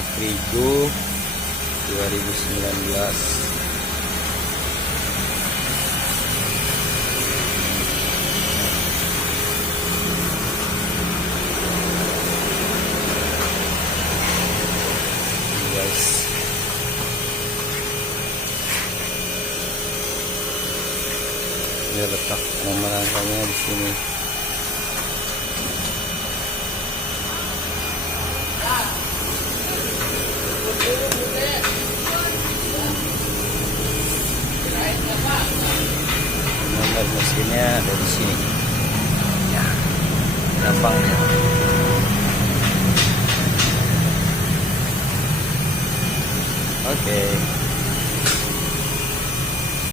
Afrigo 2019. Guys, ini letak pemerangkanya di sini. Nomor mesinnya ada di sini. Ya, gampang ya. Oke.